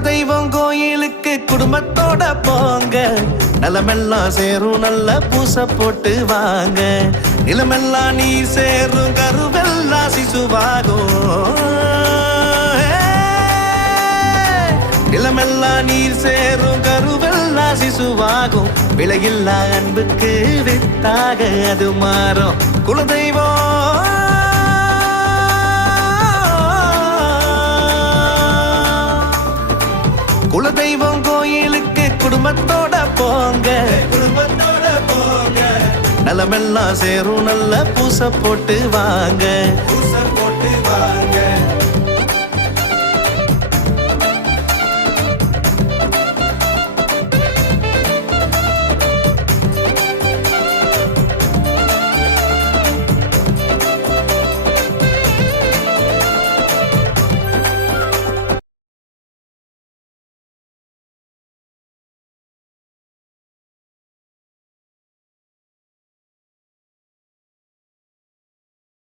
குலதெய்வம் கோயிலுக்கு குடும்பத்தோட போங்க, நலமெல்லாம் சேரும் நல்ல பூச போட்டு வாங்க. நிலமெல்லாம் நீர் சேரும் கருவெல்லாம் சிசுவாகும். நிலமெல்லாம் நீர் சேரும் கருவெல்லாம் சிசுவாகும். விலையில்லா அன்புக்கு வித்தாக அது மாறும். குலதெய்வம் குலதெய்வம் கோயிலுக்கு குடும்பத்தோட போங்க, நலமெல்லாம் சேரும் நல்ல பூச போட்டு வாங்க.